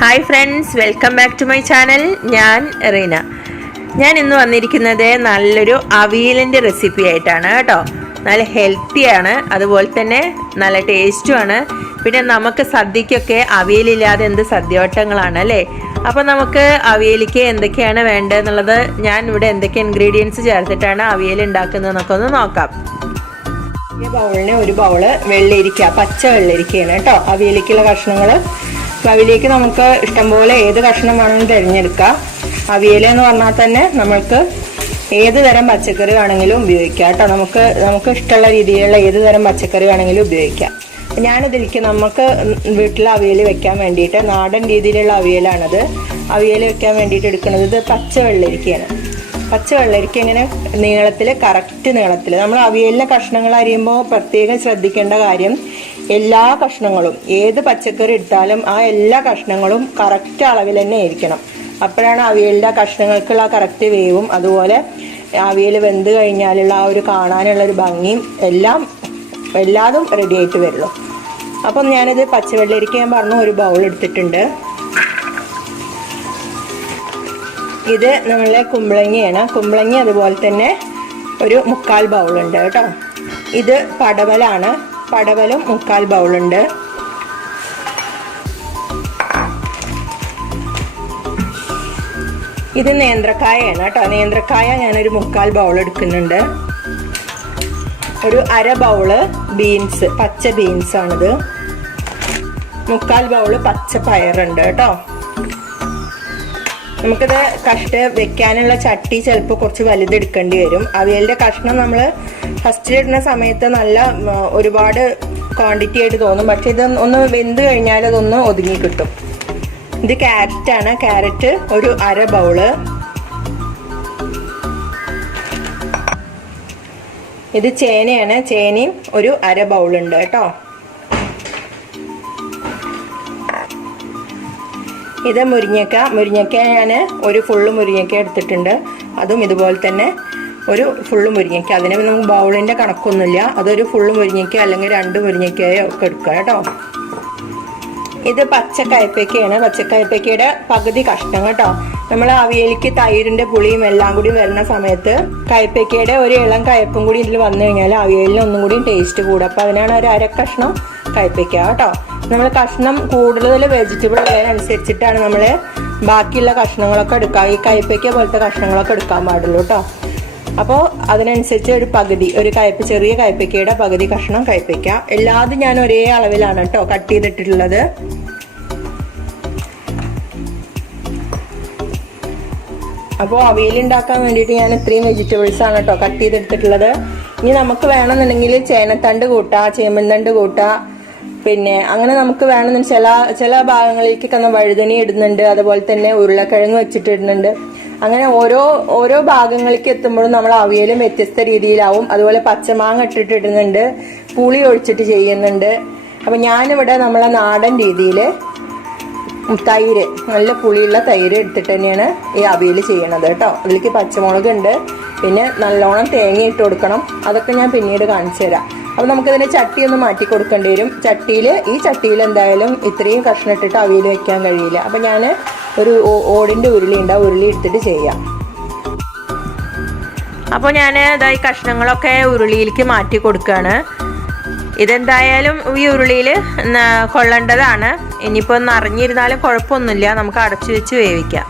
Hi friends, welcome back to my channel. ഞാൻ റീന. ഞാൻ ഇന്ന് വന്നിരിക്കുന്നത് നല്ലൊരു അവിയലിൻ്റെ റെസിപ്പി ആയിട്ടാണ് കേട്ടോ. നല്ല ഹെൽത്തിയാണ്, അതുപോലെ തന്നെ നല്ല ടേസ്റ്റുമാണ്. പിന്നെ നമുക്ക് സദ്യക്കൊക്കെ അവിയലില്ലാതെ എന്ത് സദ്യവട്ടങ്ങളാണ് അല്ലേ. അപ്പോൾ നമുക്ക് അവിയലിക്ക് എന്തൊക്കെയാണ് വേണ്ടതെന്നുള്ളത് ഞാൻ ഇവിടെ എന്തൊക്കെ ഇൻഗ്രീഡിയൻസ് ചേർത്തിട്ടാണ് അവിയൽ ഉണ്ടാക്കുന്നതെന്നൊക്കെ ഒന്ന് നോക്കാം. ഈ ബൗളിന് ഒരു ബൗള് വെള്ളരിക്ക, പച്ച വെള്ളരിക്കയാണ് കേട്ടോ അവിയലിക്കുള്ള കഷ്ണങ്ങൾ. അവിയലേക്ക് നമുക്ക് ഇഷ്ടംപോലെ ഏത് കഷ്ണം വേണമെങ്കിലും തിരഞ്ഞെടുക്കാം. അവിയൽ എന്ന് പറഞ്ഞാൽ തന്നെ നമ്മൾക്ക് ഏത് തരം പച്ചക്കറി വേണമെങ്കിലും ഉപയോഗിക്കാം കേട്ടോ. നമുക്ക് ഇഷ്ടമുള്ള രീതിയിലുള്ള ഏത് തരം പച്ചക്കറി വേണമെങ്കിലും ഉപയോഗിക്കാം. ഞാനിതിലേക്ക് നമുക്ക് വീട്ടിൽ അവിയൽ വെക്കാൻ വേണ്ടിയിട്ട് നാടൻ രീതിയിലുള്ള അവിയലാണത്. അവിയൽ വെക്കാൻ വേണ്ടിയിട്ട് എടുക്കുന്നത് ഇത് പച്ച വെള്ളരിക്കയാണ്. പച്ച വെള്ളരിക്ക ഇങ്ങനെ നീളത്തിൽ, കറക്റ്റ് നീളത്തിൽ. നമ്മൾ അവിയലിലെ കഷ്ണങ്ങൾ അരിയുമ്പോൾ പ്രത്യേകം ശ്രദ്ധിക്കേണ്ട കാര്യം, എല്ലാ കഷ്ണങ്ങളും ഏത് പച്ചക്കറി എടുത്താലും ആ എല്ലാ കഷ്ണങ്ങളും കറക്റ്റ് അളവിൽ തന്നെ ആയിരിക്കണം. അപ്പോഴാണ് അവിയലിൻ്റെ കഷ്ണങ്ങൾക്കുള്ള കറക്റ്റ് വേവും അതുപോലെ അവിയൽ വെന്ത് കഴിഞ്ഞാലുള്ള ആ ഒരു കാണാനുള്ളൊരു ഭംഗിയും എല്ലാതും റെഡി ആയിട്ട് വരുള്ളൂ. അപ്പം ഞാനിത് പച്ചവെള്ളരിക്ക ഞാൻ പറഞ്ഞു ഒരു ബൗൾ എടുത്തിട്ടുണ്ട്. ഇത് നമ്മളെ കുമ്പളങ്ങയാണ്. കുമ്പളങ്ങ അതുപോലെ തന്നെ ഒരു 3/4 ബൗളുണ്ട് കേട്ടോ. ഇത് പടവലാണ്. പടവലും 3/4 ബൗളുണ്ട്. ഇത് നേന്ത്രക്കായാണ് കേട്ടോ. നേന്ത്രക്കായ ഞാനൊരു 3/4 ബൗൾ എടുക്കുന്നുണ്ട്. ഒരു 1/2 ബൗള് ബീൻസ്, പച്ച ബീൻസ് ആണിത്. 3/4 ബൗള് പച്ച പയറുണ്ട് കേട്ടോ. നമുക്കിത് വെക്കാനുള്ള ചട്ടി ചിലപ്പോൾ കുറച്ച് വലുതെടുക്കേണ്ടി വരും. അവിയലിൻ്റെ കഷ്ണം നമ്മൾ ഫസ്റ്റിലിടുന്ന സമയത്ത് നല്ല ഒരുപാട് ക്വാണ്ടിറ്റി ആയിട്ട് തോന്നും, പക്ഷെ ഇത് ഒന്ന് വെന്ത് കഴിഞ്ഞാൽ അതൊന്ന് ഒതുങ്ങി കിട്ടും. ഇത് ക്യാരറ്റാണ്. ക്യാരറ്റ് ഒരു 1/2 ബൗള്. ഇത് ചേനയാണ്. ചേനയും ഒരു 1/2 ബൗളുണ്ട് കേട്ടോ. ഇത് മുരിങ്ങക്ക ഞാൻ ഒരു ഫുള്ള് മുരിങ്ങക്ക എടുത്തിട്ടുണ്ട്. അതും ഇതുപോലെ തന്നെ ഒരു ഫുള്ള് മുരിങ്ങക്ക. അതിന് നമുക്ക് ബൗളിൻ്റെ കണക്കൊന്നുമില്ല. അതൊരു ഫുള്ള് മുരിങ്ങക്ക അല്ലെങ്കിൽ 2 മുരിങ്ങക്കയോ ഒക്കെ എടുക്കുക കേട്ടോ. ഇത് പച്ചക്കയപ്പയ്ക്കയാണ്. പച്ചക്കയപ്പയ്ക്കയുടെ പകുതി കഷ്ണം കേട്ടോ. നമ്മൾ അവിയലിക്ക് തൈരിൻ്റെ പുളിയും എല്ലാം കൂടി വരുന്ന സമയത്ത് കയപ്പയ്ക്കയുടെ ഒരു ഇളം കയപ്പും കൂടി ഇതിൽ വന്നു കഴിഞ്ഞാൽ അവിയലിന് ഒന്നും കൂടി ടേസ്റ്റ് കൂടും. അപ്പോൾ അതിനാണ് ഒരു 1/2 കഷ്ണം കയപ്പയ്ക്ക കേട്ടോ. നമ്മൾ കഷ്ണം കൂടുതൽ വെജിറ്റബിൾ ഉള്ളതിനനുസരിച്ചിട്ടാണ് നമ്മൾ ബാക്കിയുള്ള കഷ്ണങ്ങളൊക്കെ എടുക്കുക. ഈ കയ്പ്പയ്ക്ക പോലത്തെ കഷ്ണങ്ങളൊക്കെ എടുക്കാൻ പാടുള്ളൂ കേട്ടോ. അപ്പോൾ അതിനനുസരിച്ച് ഒരു പകുതി, ഒരു ചെറിയ കയ്പ്പയ്ക്കയുടെ പകുതി കഷ്ണം കയ്പ്പയ്ക്ക. എല്ലാതും ഞാൻ ഒരേ അളവിലാണ് കേട്ടോ കട്ട് ചെയ്തിട്ടുള്ളത്. അപ്പോൾ അവിയലുണ്ടാക്കാൻ വേണ്ടിയിട്ട് ഞാൻ ഇത്രയും വെജിറ്റബിൾസ് ആണ് കേട്ടോ കട്ട് ചെയ്തെടുത്തിട്ടുള്ളത്. ഇനി നമുക്ക് വേണമെന്നുണ്ടെങ്കിൽ ചേനത്തണ്ട് കൂട്ടാം, ചേമ്പന്തണ്ട് കൂട്ടാം. പിന്നെ അങ്ങനെ നമുക്ക് വേണമെന്ന് ചില ഭാഗങ്ങളിലേക്കൊക്കെ വഴുതനി ഇടുന്നുണ്ട്, അതുപോലെ തന്നെ ഉരുളക്കിഴങ്ങ് വെച്ചിട്ട് ഇടുന്നുണ്ട്. അങ്ങനെ ഓരോ ഭാഗങ്ങളിലേക്ക് എത്തുമ്പോഴും നമ്മൾ അവിയലും വ്യത്യസ്ത രീതിയിലാവും. അതുപോലെ പച്ചമാങ്ങ ഇട്ടിട്ട് ഇടുന്നുണ്ട്, പുളി ഒഴിച്ചിട്ട് ചെയ്യുന്നുണ്ട്. അപ്പം ഞാനിവിടെ നമ്മളെ നാടൻ രീതിയിൽ തൈര്, നല്ല പുളിയുള്ള തൈര് എടുത്തിട്ട് തന്നെയാണ് ഈ അവിയൽ ചെയ്യണത് കേട്ടോ. അതിലേക്ക് പച്ചമുളക് ഉണ്ട്, പിന്നെ നല്ലോണം തേങ്ങ ഇട്ട് കൊടുക്കണം. അതൊക്കെ ഞാൻ പിന്നീട് കാണിച്ചു തരാം. അപ്പോൾ നമുക്കിതിനെ ചട്ടി ഒന്ന് മാറ്റി കൊടുക്കേണ്ടി വരും. ഈ ചട്ടിയിൽ എന്തായാലും ഇത്രയും കഷ്ണം ഇട്ടിട്ട് അവിയൽ വെക്കാൻ കഴിയില്ല. അപ്പം ഞാൻ ഒരു ഓടിൻ്റെ ഉരുളി ഉണ്ട്, ആ ഉരുളി എടുത്തിട്ട് ചെയ്യാം. അപ്പോൾ ഞാൻ ഈ കഷ്ണങ്ങളൊക്കെ ഉരുളിയിലേക്ക് മാറ്റി കൊടുക്കുകയാണ്. ഇതെന്തായാലും ഈ ഉരുളിയിൽ കൊള്ളേണ്ടതാണ്. ഇനിയിപ്പോൾ നിറഞ്ഞിരുന്നാലും കുഴപ്പമൊന്നുമില്ല, നമുക്ക് അടച്ചു വെച്ച് വേവിക്കാം.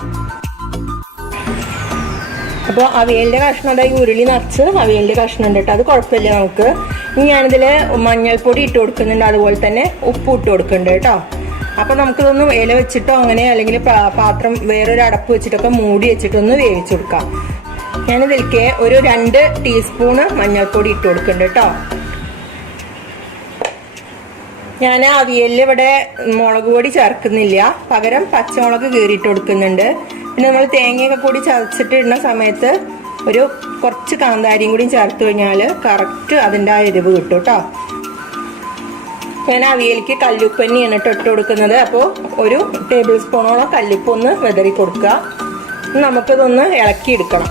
അപ്പോൾ അവിയലിൻ്റെ കഷ്ണം ഈ ഉരുളി നിറച്ച് അവിയലിൻ്റെ കഷ്ണം ഉണ്ട് കേട്ടോ. അത് കുഴപ്പമില്ല നമുക്ക്. ഇനി ഞാനിതിൽ മഞ്ഞൾപ്പൊടി ഇട്ട് കൊടുക്കുന്നുണ്ട്, അതുപോലെ തന്നെ ഉപ്പ് ഇട്ട് കൊടുക്കുന്നുണ്ട് കേട്ടോ. അപ്പോൾ നമുക്കിതൊന്ന് ഇല വെച്ചിട്ടോ അങ്ങനെ അല്ലെങ്കിൽ പാത്രം വേറൊരു അടപ്പ് വെച്ചിട്ടൊക്കെ മൂടി വെച്ചിട്ടൊന്ന് വേവിച്ചു കൊടുക്കാം. ഞാനിതിലേക്ക് ഒരു 2 ടീസ്പൂണ് മഞ്ഞൾപ്പൊടി ഇട്ട് കൊടുക്കുന്നുണ്ട് കേട്ടോ. ഞാൻ അവിയലിൽ ഇവിടെ മുളക് പൊടി ചേർക്കുന്നില്ല, പകരം പച്ചമുളക് കീറിയിട്ട് കൊടുക്കുന്നുണ്ട്. പിന്നെ നമ്മൾ തേങ്ങയൊക്കെ കൂടി ചതച്ചിട്ട് ഇടുന്ന സമയത്ത് ഒരു കുറച്ച് കാന്താരിയും കൂടി ചേർത്ത് കഴിഞ്ഞാൽ കറക്റ്റ് അതിൻ്റെ ആ എരിവ് കിട്ടും കേട്ടോ. ഞാൻ അവിയലിക്ക് കല്ലുപ്പ് തന്നെയാണ് ഇട്ട് കൊടുക്കുന്നത്. അപ്പോൾ ഒരു ടേബിൾ സ്പൂണോളം കല്ലുപ്പ് ഒന്ന് വിതറി കൊടുക്കുക. നമുക്കിതൊന്ന് ഇളക്കിയെടുക്കണം.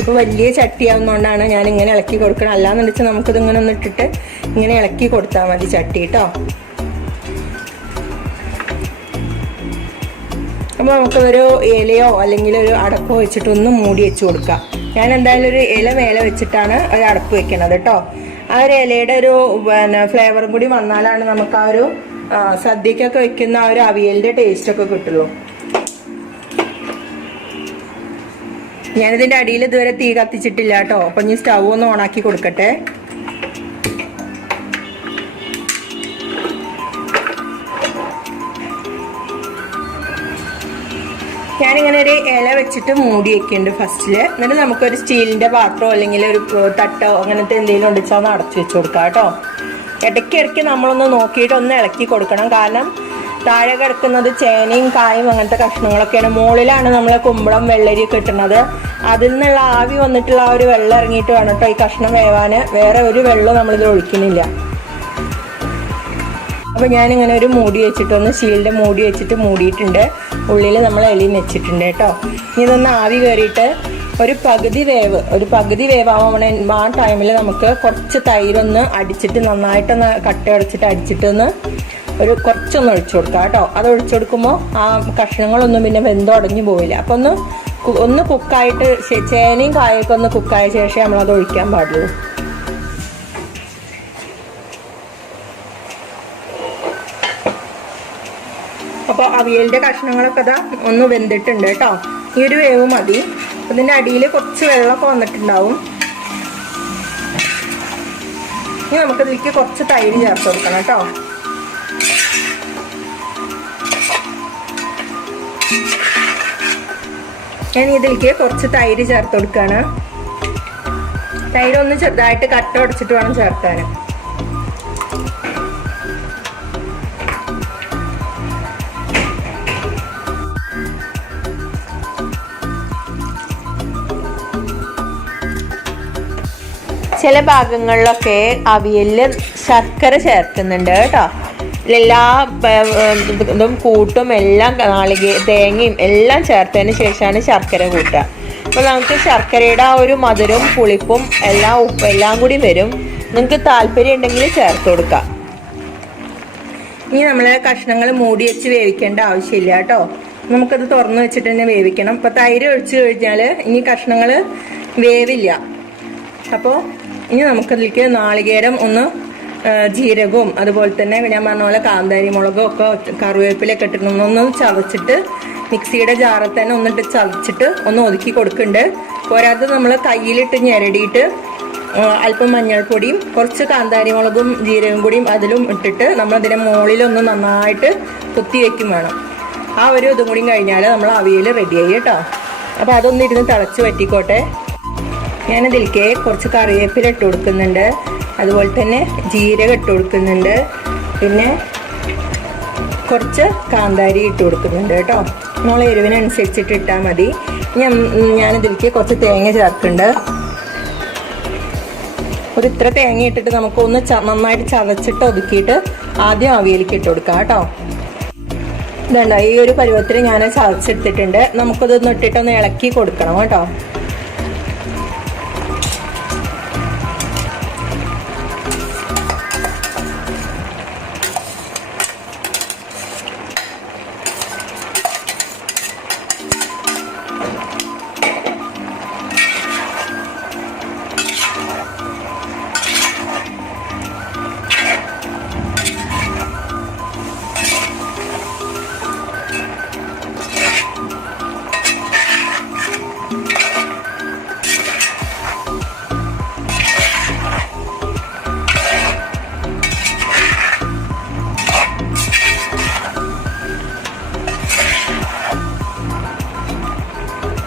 ഇപ്പോൾ വലിയ ചട്ടിയാവുന്നതുകൊണ്ടാണ് ഞാൻ ഇങ്ങനെ ഇളക്കി കൊടുക്കണം. അല്ലാന്ന് വെച്ചാൽ നമുക്കിത് ഇങ്ങനെ ഒന്ന് ഇട്ടിട്ട് ഇങ്ങനെ ഇളക്കി കൊടുത്താൽ മതി ചട്ടി കേട്ടോ. അപ്പോൾ നമുക്കൊരു ഇലയോ അല്ലെങ്കിൽ ഒരു അടപ്പോ വെച്ചിട്ടൊന്ന് മൂടി വെച്ച് കൊടുക്കാം. ഞാൻ എന്തായാലും ഒരു ഇല മേലെ വെച്ചിട്ടാണ് ഒരു അടപ്പ് വെക്കണത് കേട്ടോ. ആ ഒരു ഇലയുടെ ഒരു ഫ്ലേവറും കൂടി വന്നാലാണ് നമുക്ക് ആ ഒരു സദ്യക്കൊക്കെ വെക്കുന്ന ആ ഒരു അവിയലിൻ്റെ ടേസ്റ്റൊക്കെ കിട്ടുള്ളൂ. ഞാനിതിൻ്റെ അടിയിൽ ഇതുവരെ തീ കത്തിച്ചിട്ടില്ല കേട്ടോ. അപ്പം ഇനി സ്റ്റൗ ഒന്ന് ഓണാക്കി കൊടുക്കട്ടെ. ഞാനിങ്ങനെ ഒരു ഇല വെച്ചിട്ട് മൂടി വെക്കുന്നുണ്ട് ഫസ്റ്റിൽ. എന്നിട്ട് നമുക്കൊരു സ്റ്റീലിൻ്റെ പാത്രമോ അല്ലെങ്കിൽ ഒരു തട്ടോ അങ്ങനത്തെ എന്തെങ്കിലും ഉണ്ടെച്ചാൽ ഒന്ന് അടച്ചു വെച്ച് കൊടുക്കാം കേട്ടോ. ഇടയ്ക്കിടയ്ക്ക് നമ്മളൊന്ന് നോക്കിയിട്ട് ഒന്ന് ഇളക്കി കൊടുക്കണം. കാരണം താഴെ കിടക്കുന്നത് ചേനയും കായും അങ്ങനത്തെ കഷ്ണങ്ങളൊക്കെയാണ്. മുകളിലാണ് നമ്മൾ കുമ്പളം വെള്ളരി കിട്ടുന്നത്. അതിൽ നിന്നുള്ള ആവി വന്നിട്ടുള്ള ആ ഒരു വെള്ളം ഇറങ്ങിയിട്ട് വേണം കേട്ടോ ഈ കഷ്ണം വേവാൻ. വേറെ ഒരു വെള്ളവും നമ്മളിത് ഒഴിക്കുന്നില്ല. അപ്പോൾ ഞാനിങ്ങനെ ഒരു മൂടി വെച്ചിട്ടൊന്ന് സ്റ്റീലിൻ്റെ മൂടി വെച്ചിട്ട് മൂടിയിട്ടുണ്ട്. ഉള്ളിൽ നമ്മൾ എലിയും വെച്ചിട്ടുണ്ട് കേട്ടോ. ഇനി ഇതൊന്ന് ആവി കയറിയിട്ട് ഒരു പകുതി വേവാവുന്ന ആ ടൈമിൽ നമുക്ക് കുറച്ച് തൈരൊന്ന് അടിച്ചിട്ട് നന്നായിട്ടൊന്ന് കട്ട അടച്ചിട്ട് അടിച്ചിട്ടൊന്ന് കുറച്ചൊന്ന് ഒഴിച്ചു കൊടുക്കാം കേട്ടോ. അത് ഒഴിച്ചു കൊടുക്കുമ്പോൾ ആ കഷ്ണങ്ങളൊന്നും പിന്നെ വെന്തുടഞ്ഞു പോവില്ല. അപ്പോൾ ഒന്ന് കുക്കായിട്ട് ചേനയും കായൊക്കെ ഒന്ന് കുക്കായ ശേഷം നമ്മളത് ഒഴിക്കാൻ പാടുള്ളൂ. അപ്പോൾ അവിയലിൻ്റെ കഷ്ണങ്ങളൊക്കെ ഇതാ ഒന്ന് വെന്തിട്ടുണ്ട് കേട്ടോ. ഈ ഒരു വേവ് മതി. അതിൻ്റെ അടിയിൽ കുറച്ച് വെള്ളമൊക്കെ വന്നിട്ടുണ്ടാവും. ഇനി നമുക്കിതിലേക്ക് കുറച്ച് തൈര് ചേർത്ത് കൊടുക്കണം കേട്ടോ. ഞാൻ ഇതിലേക്ക് കുറച്ച് തൈര് ചേർത്ത് കൊടുക്കുകയാണ്. തൈരൊന്ന് ചെറുതായിട്ട് കട്ട ഉടച്ചിട്ട് വേണം ചേർക്കാൻ. ചില ഭാഗങ്ങളിലൊക്കെ അവിയലിൽ ശർക്കര ചേർക്കുന്നുണ്ട് കേട്ടോ. എല്ലാ ഇതും കൂട്ടും എല്ലാം തേങ്ങയും എല്ലാം ചേർത്തതിന് ശേഷമാണ് ശർക്കര കൂട്ടുക. അപ്പോൾ നമുക്ക് ശർക്കരയുടെ ആ ഒരു മധുരവും പുളിപ്പും എല്ലാം കൂടി വരും. നിങ്ങൾക്ക് താല്പര്യം ഉണ്ടെങ്കിൽ ചേർത്ത് കൊടുക്കാം. ഇനി നമ്മൾ കഷ്ണങ്ങൾ മൂടി വെച്ച് വേവിക്കേണ്ട ആവശ്യമില്ല കേട്ടോ. നമുക്കത് തുറന്ന് വെച്ചിട്ട് തന്നെ വേവിക്കണം. ഇപ്പോൾ തൈര് ഒഴിച്ച് കഴിഞ്ഞാൽ ഇനി കഷ്ണങ്ങൾ വേവില്ല. അപ്പോൾ ഇനി നമുക്കതിലേക്ക് നാളികേരം ജീരകവും അതുപോലെ തന്നെ ഞാൻ പറഞ്ഞ പോലെ കാന്താരി മുളകും ഒക്കെ കറിവേപ്പിലൊക്കെ ഇട്ടിട്ടൊന്ന് ചതച്ചിട്ട് മിക്സിയുടെ ജാറിൽ തന്നെ ഒന്നിട്ട് ചതച്ചിട്ട് ഒന്ന് ഒതുക്കി കൊടുക്കുന്നുണ്ട്. പോരാതെ നമ്മൾ കയ്യിലിട്ട് ഞെരടിയിട്ട് അല്പം മഞ്ഞൾപ്പൊടിയും കുറച്ച് കാന്താരി മുളകും ജീരകം പൊടിയും അതിലും ഇട്ടിട്ട് നമ്മളതിൻ്റെ മുകളിലൊന്ന് നന്നായിട്ട് കുത്തി വയ്ക്കും വേണം. ആ ഒരു ഇതും കൂടി കഴിഞ്ഞാൽ നമ്മൾ അവിയൽ റെഡിയായി കേട്ടോ. അപ്പോൾ അതൊന്നിരുന്ന് തിളച്ച് വറ്റിക്കോട്ടെ. ഞാനതിലേക്ക് കുറച്ച് കറിവേപ്പില ഇട്ട് കൊടുക്കുന്നുണ്ട്. അതുപോലെ തന്നെ ജീരകം ഇട്ട് കൊടുക്കുന്നുണ്ട്. പിന്നെ കുറച്ച് കാന്താരി ഇട്ട് കൊടുക്കുന്നുണ്ട് കേട്ടോ. നമ്മൾ എരിവിനനുസരിച്ചിട്ട് ഇട്ടാൽ മതി. ഞാനിതിലേക്ക് കുറച്ച് തേങ്ങ ചേർക്കുന്നുണ്ട്. ഇത്ര തേങ്ങ ഇട്ടിട്ട് നമുക്കൊന്ന് നന്നായിട്ട് ചതച്ചിട്ട് ഒതുക്കിയിട്ട് ആദ്യം അവിയലിലേക്ക് ഇട്ട് കൊടുക്കാം കേട്ടോ. ഇതുണ്ടോ, ഈ ഒരു പരുവത്തിൽ ഞാൻ ചതച്ചെടുത്തിട്ടുണ്ട്. നമുക്കതൊന്ന് ഇട്ടിട്ടൊന്ന് ഇളക്കി കൊടുക്കണം കേട്ടോ.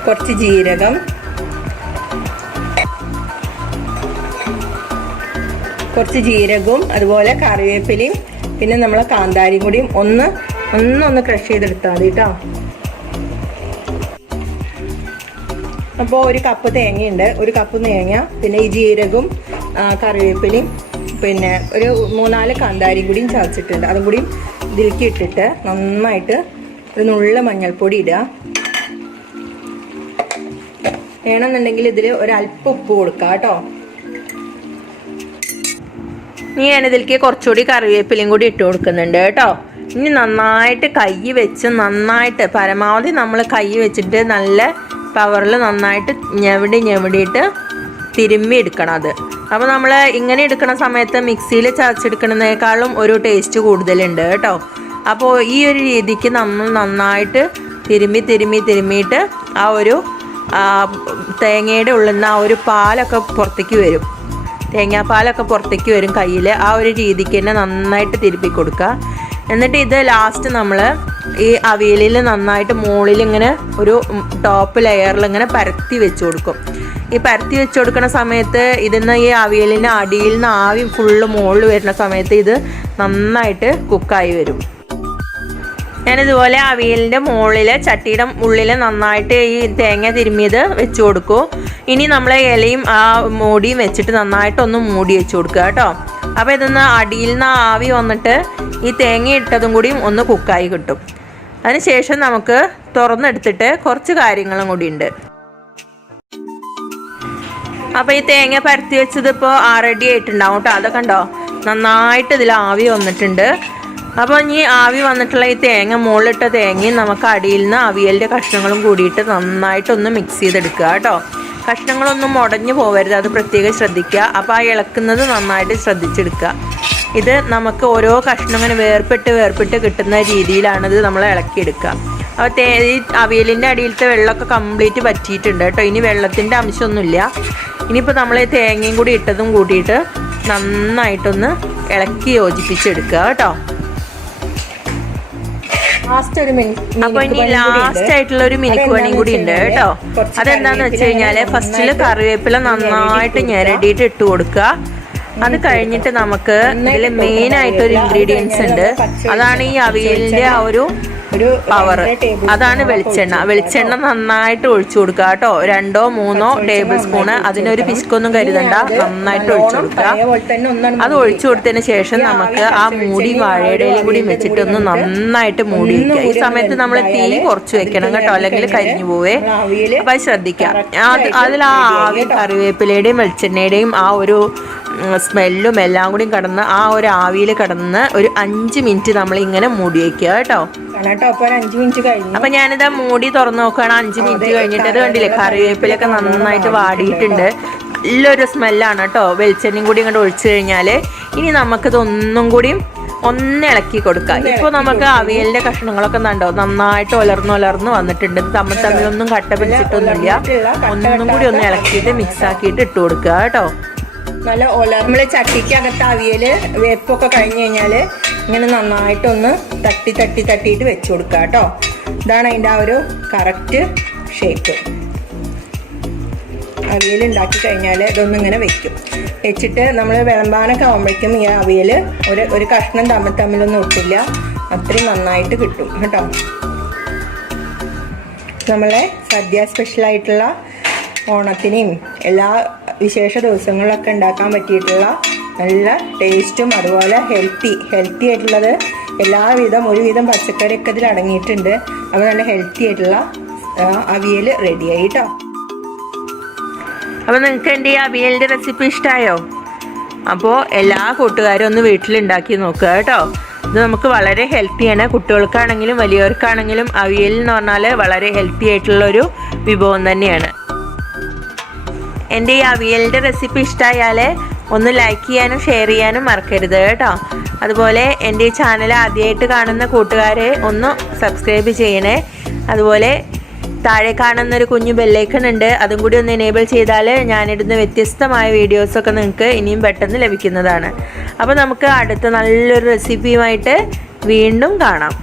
കുറച്ച് ജീരകം, കുറച്ച് ജീരകവും അതുപോലെ കറിവേപ്പിലയും പിന്നെ നമ്മളെ കാന്താരിയും കൂടിയും ഒന്ന് ക്രഷ് ചെയ്തെടുത്താൽ മതി കേട്ടോ. അപ്പോൾ ഒരു കപ്പ് തേങ്ങയുണ്ട്, ഒരു കപ്പ് തേങ്ങ, പിന്നെ ഈ ജീരകവും കറിവേപ്പിലയും പിന്നെ ഒരു 3-4 കാന്താരിയും കൂടിയും ചതച്ചിട്ടുണ്ട്. അതും കൂടിയും ഇതിലേക്ക് ഇട്ടിട്ട് നന്നായിട്ട് ഒരു നുള്ള മഞ്ഞൾപ്പൊടി ഇടുക. വേണമെന്നുണ്ടെങ്കിൽ ഇതിൽ ഒരല്പം ഉപ്പ് കൊടുക്കുക കേട്ടോ. ഇനി ഞാനിതിലേക്ക് കുറച്ചുകൂടി കറിവേപ്പിലയും കൂടി ഇട്ട് കൊടുക്കുന്നുണ്ട് കേട്ടോ. ഇനി നന്നായിട്ട് കൈ വെച്ച് നന്നായിട്ട് പരമാവധി നമ്മൾ കൈ വെച്ചിട്ട് നല്ല പവറിൽ നന്നായിട്ട് ഞെവിടിയിട്ട് തിരുമ്മി എടുക്കണം അത്. അപ്പോൾ നമ്മൾ ഇങ്ങനെ എടുക്കുന്ന സമയത്ത് മിക്സിയിൽ ചതച്ചെടുക്കുന്നതിനേക്കാളും ഒരു ടേസ്റ്റ് കൂടുതലുണ്ട് കേട്ടോ. അപ്പോൾ ഈ ഒരു രീതിക്ക് നമ്മൾ നന്നായിട്ട് തിരുമ്മിയിട്ട് ആ ഒരു തേങ്ങയുടെ ഉള്ളിൽ നിന്ന് ആ ഒരു പാലൊക്കെ പുറത്തേക്ക് വരും, തേങ്ങാപ്പാലൊക്കെ പുറത്തേക്ക് വരും കയ്യിൽ. ആ ഒരു രീതിക്ക് തന്നെ നന്നായിട്ട് തിരുപ്പി കൊടുക്കുക. എന്നിട്ട് ഇത് ലാസ്റ്റ് നമ്മൾ ഈ അവിയലിൽ നന്നായിട്ട് മുകളിൽ ഇങ്ങനെ ഒരു ടോപ്പ് ലെയറിൽ ഇങ്ങനെ പരത്തി വെച്ച് കൊടുക്കും. ഈ പരത്തി വെച്ച് കൊടുക്കുന്ന സമയത്ത് ഇതിന്ന് ഈ അവിയലിൻ്റെ അടിയിൽ നിന്ന് ആവി ഫുള്ള് മുകളിൽ വരുന്ന സമയത്ത് ഇത് നന്നായിട്ട് കുക്കായി വരും. ഞാനിതുപോലെ അവിയലിൻ്റെ മുകളിൽ ചട്ടിയുടെ ഉള്ളിൽ നന്നായിട്ട് ഈ തേങ്ങ തിരുമ്മിയത് വെച്ച് കൊടുക്കും. ഇനി നമ്മൾ ഇലയും ആ മൂടിയും വെച്ചിട്ട് നന്നായിട്ടൊന്ന് മൂടി വെച്ച് കൊടുക്കുക കേട്ടോ. അപ്പോൾ ഇതൊന്ന് അടിയിൽ നിന്ന് ആവി വന്നിട്ട് ഈ തേങ്ങ ഇട്ടതും കൂടി ഒന്ന് കുക്കായി കിട്ടും. അതിനുശേഷം നമുക്ക് തുറന്നെടുത്തിട്ട് കുറച്ച് കാര്യങ്ങളും കൂടി ഉണ്ട്. അപ്പോൾ ഈ തേങ്ങ പരത്തി വെച്ചത് ഇപ്പോൾ റെഡി ആയിട്ടുണ്ടാവും കേട്ടോ. അതൊക്കെ ഉണ്ടോ, നന്നായിട്ട് ഇതിൽ ആവി വന്നിട്ടുണ്ട്. അപ്പോൾ ഇനി ആവി വന്നിട്ടുള്ള ഈ തേങ്ങ, മുകളിലിട്ട തേങ്ങയും നമുക്ക് അടിയിൽ നിന്ന് അവിയലിൻ്റെ കഷ്ണങ്ങളും കൂടിയിട്ട് നന്നായിട്ടൊന്ന് മിക്സ് ചെയ്തെടുക്കുക കേട്ടോ. കഷ്ണങ്ങളൊന്നും ഉടഞ്ഞു പോകരുത്, അത് പ്രത്യേകം ശ്രദ്ധിക്കുക. അപ്പോൾ ആ ഇളക്കുന്നത് നന്നായിട്ട് ശ്രദ്ധിച്ചെടുക്കുക. ഇത് നമുക്ക് ഓരോ കഷ്ണം ഇങ്ങനെ വേർപെട്ട് കിട്ടുന്ന രീതിയിലാണിത് നമ്മൾ ഇളക്കിയെടുക്കുക. അപ്പോൾ ഈ അവിയലിൻ്റെ അടിയിലത്തെ വെള്ളമൊക്കെ കംപ്ലീറ്റ് പറ്റിയിട്ടുണ്ട് കേട്ടോ. ഇനി വെള്ളത്തിൻ്റെ അംശമൊന്നുമില്ല. ഇനിയിപ്പോൾ നമ്മൾ ഈ തേങ്ങയും കൂടി ഇട്ടതും കൂട്ടിയിട്ട് നന്നായിട്ടൊന്ന് ഇളക്കി യോജിപ്പിച്ചെടുക്കുക കേട്ടോ. അപ്പൊ ഇനി ലാസ്റ്റ് ആയിട്ടുള്ള ഒരു മിനുക്ക് പണിയും കൂടി ഉണ്ട് കേട്ടോ. അതെന്താന്ന് വെച്ച് കഴിഞ്ഞാല് ഫസ്റ്റില് കറിവേപ്പില നന്നായിട്ട് ഞെരടിയിട്ട് ഇട്ട് കൊടുക്കുക. അത് കഴിഞ്ഞിട്ട് നമുക്ക് ഇതിൽ മെയിൻ ആയിട്ടൊരു ഇൻഗ്രീഡിയൻസ് ഉണ്ട്. അതാണ് ഈ അവിയലിന്റെ ആ ഒരു പവർ. അതാണ് വെളിച്ചെണ്ണ നന്നായിട്ട് ഒഴിച്ചു കൊടുക്കുക കേട്ടോ. 2-3 ടേബിൾ സ്പൂണ്. അതിനൊരു പിശുക്കൊന്നും കരുതണ്ട, നന്നായിട്ട് ഒഴിച്ചു കൊടുക്കുക. അത് ഒഴിച്ചു കൊടുത്തതിന് ശേഷം നമുക്ക് ആ മൂടി വാഴയുടെയും കൂടി വെച്ചിട്ടൊന്ന് നന്നായിട്ട് മൂടി വയ്ക്കുക. ഈ സമയത്ത് നമ്മൾ തീ കുറച്ച് വെക്കണം കേട്ടോ, അല്ലെങ്കിൽ കരിഞ്ഞു പോവേ. അപ്പൊ അത് ശ്രദ്ധിക്കാം. അതിൽ ആ ആവി കറിവേപ്പിലയുടെയും വെളിച്ചെണ്ണയുടെയും ആ ഒരു സ്മെല്ലും എല്ലാം കൂടി കടന്ന് ആ ഒരു ആവിയിൽ കടന്ന് ഒരു 5 മിനിറ്റ് നമ്മൾ ഇങ്ങനെ മൂടി വയ്ക്കുക കേട്ടോ. അപ്പൊ ഞാനിതാ മൂടി തുറന്നു നോക്കുകയാണ്. 5 മിനിറ്റ് കഴിഞ്ഞിട്ട് അത് കണ്ടില്ലേ, കറിവേപ്പിലൊക്കെ നന്നായിട്ട് വാടിയിട്ടുണ്ട്. നല്ലൊരു സ്മെല്ലാണ് കേട്ടോ. വെളിച്ചെണ്ണയും കൂടി ഇങ്ങോട്ട് ഒഴിച്ചു കഴിഞ്ഞാൽ ഇനി നമുക്കിത് ഒന്നും കൂടി ഒന്ന് ഇളക്കി കൊടുക്കാം. ഇപ്പോൾ നമുക്ക് അവിയലിന്റെ കഷ്ണങ്ങളൊക്കെ ഉണ്ടോ നന്നായിട്ട് ഉലർന്ന് വന്നിട്ടുണ്ട്. തമ്മിലൊന്നും കട്ട പിടിച്ചിട്ടൊന്നുമില്ല. ഒന്നും കൂടി ഒന്ന് ഇളക്കിയിട്ട് മിക്സ് ആക്കിയിട്ട് ഇട്ട് കൊടുക്കുക കേട്ടോ. നല്ല നമ്മൾ ചട്ടിക്കകത്ത് അവിയല് വേപ്പൊക്കെ കഴിഞ്ഞ് കഴിഞ്ഞാൽ ഇങ്ങനെ നന്നായിട്ടൊന്ന് തട്ടിയിട്ട് വെച്ച് കൊടുക്കുക കേട്ടോ. ഇതാണ് അതിൻ്റെ ആ ഒരു കറക്റ്റ് ഷേപ്പ്. അവിയൽ ഉണ്ടാക്കി കഴിഞ്ഞാൽ ഇതൊന്നും ഇങ്ങനെ വെച്ചിട്ട് നമ്മൾ വിളമ്പാനൊക്കെ ആകുമ്പോഴേക്കും ഈ അവിയൽ ഒരു കഷ്ണം തമ്മിലൊന്നും ഒട്ടില്ല, അത്രയും നന്നായിട്ട് കിട്ടും കേട്ടോ. നമ്മളെ സദ്യ സ്പെഷ്യലായിട്ടുള്ള ഓണത്തിനെയും എല്ലാ വിശേഷ ദിവസങ്ങളിലൊക്കെ ഉണ്ടാക്കാൻ പറ്റിയിട്ടുള്ള നല്ല ടേസ്റ്റും അതുപോലെ ഹെൽത്തി ആയിട്ടുള്ളത് ഒരുവിധം പച്ചക്കറിയൊക്കെ ഇതിൽ അടങ്ങിയിട്ടുണ്ട്. അപ്പോൾ നല്ല ഹെൽത്തി ആയിട്ടുള്ള അവിയൽ റെഡിയായി കേട്ടോ. അപ്പോൾ നിങ്ങൾക്ക് എൻ്റെ ഈ അവിയലിൻ്റെ റെസിപ്പി ഇഷ്ടമായോ? അപ്പോൾ എല്ലാ കൂട്ടുകാരും ഒന്ന് വീട്ടിലുണ്ടാക്കി നോക്കുക കേട്ടോ. ഇത് നമുക്ക് വളരെ ഹെൽത്തിയാണ്. കുട്ടികൾക്കാണെങ്കിലും വലിയവർക്കാണെങ്കിലും അവിയൽ എന്ന് പറഞ്ഞാൽ വളരെ ഹെൽത്തി ആയിട്ടുള്ളൊരു വിഭവം തന്നെയാണ്. എൻ്റെ ഈ അവിയലിൻ്റെ റെസിപ്പി ഇഷ്ടമായാൽ ഒന്ന് ലൈക്ക് ചെയ്യാനും ഷെയർ ചെയ്യാനും മറക്കരുത് കേട്ടോ. അതുപോലെ എൻ്റെ ഈ ചാനൽ ആദ്യമായിട്ട് കാണുന്ന കൂട്ടുകാരെ ഒന്ന് സബ്സ്ക്രൈബ് ചെയ്യണേ. അതുപോലെ താഴെ കാണുന്നൊരു കുഞ്ഞു ബെല്ലൈക്കൺ ഉണ്ട്, അതും കൂടി ഒന്ന് എനേബിൾ ചെയ്താൽ ഞാനിടുന്ന വ്യത്യസ്തമായ വീഡിയോസൊക്കെ നിങ്ങൾക്ക് ഇനിയും പെട്ടെന്ന് ലഭിക്കുന്നതാണ്. അപ്പോൾ നമുക്ക് അടുത്ത നല്ലൊരു റെസിപ്പിയുമായിട്ട് വീണ്ടും കാണാം.